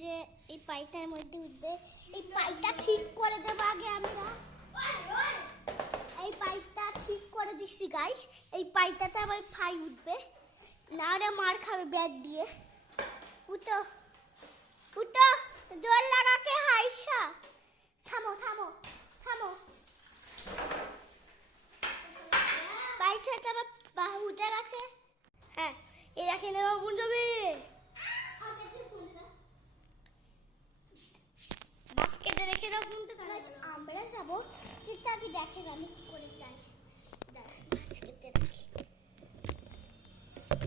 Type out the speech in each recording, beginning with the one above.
যে এই পাইটার মধ্যে উঠবে। এই পাইটা ঠিক করে দেব আগে আমরা। এই পাইটা ঠিক করে দিচ্ছি গাইস। এই পাইটাতে আবার ফাই উঠবে, না রে মার খাবে ব্যাগ দিয়ে। উঠো উঠো, জোর লাগাকে হাইসা। থামো থামো থামো। পাইটাটা আমার উঠে গেছে। হ্যাঁ, এই দেখেন এবার কোন যাবে। বাস্কেটে রেখে দাও ফোনটা। আমরা যাবো, কিন্তু আগে দেখেন আমি কি করে যাই। বাস্কেটে রাখি।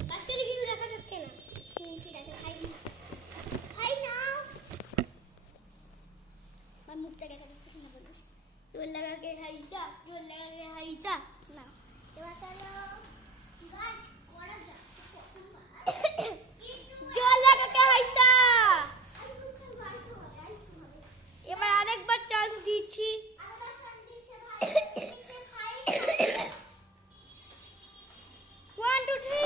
বাস্কেটে কিছু দেখা যাচ্ছে না। ঠিক আছে, খাই না খাই না। আমার মুখটা দেখা যাচ্ছে কিনা বলবে। জোর লাগাকে হাইসা, জোর লাগাকে হাইসা। না এবার চলো গাইস, করা যাক জোর লাগাকে হাইসা। এবার আরেকবার চান্স দিচ্ছি। One two three.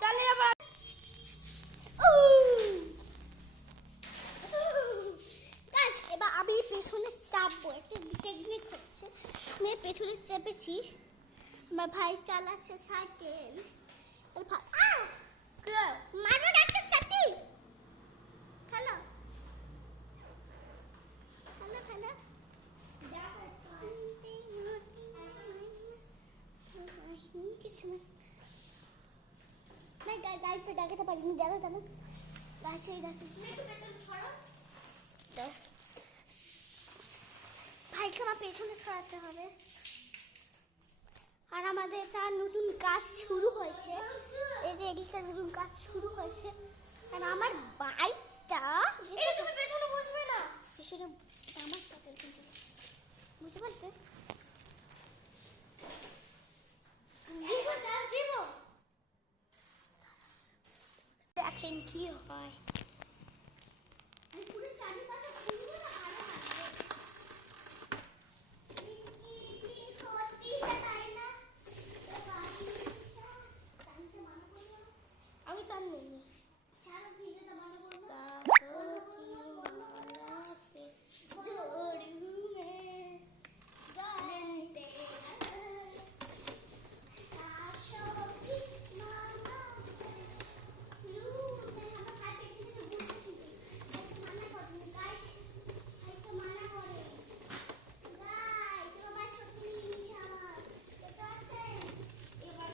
চলে এবার। এবার আমি পেছনে চাপবো। একটা টেকনিক হচ্ছে, আমি পেছনে চেপেছি, আমার ভাই চালাচ্ছে সাইকেল। মারবে একটা চাটি। Hello hello hello. গাইছে দেখাতে পারিনি, দেখো কেন গাইছে দেখে। ভাইকে আমার পেছনে সরাতে হবে। আর আমাদের একটা নতুন কাজ শুরু হয়েছে। এই যে এদিকটা নতুন কাজ শুরু হয়েছে। আর আমার বাইকটা পেছনে বসবে না, পেছনে আমার সাইকেল কিন্তু বুঝতে পারতে। দেখেন কি হয়।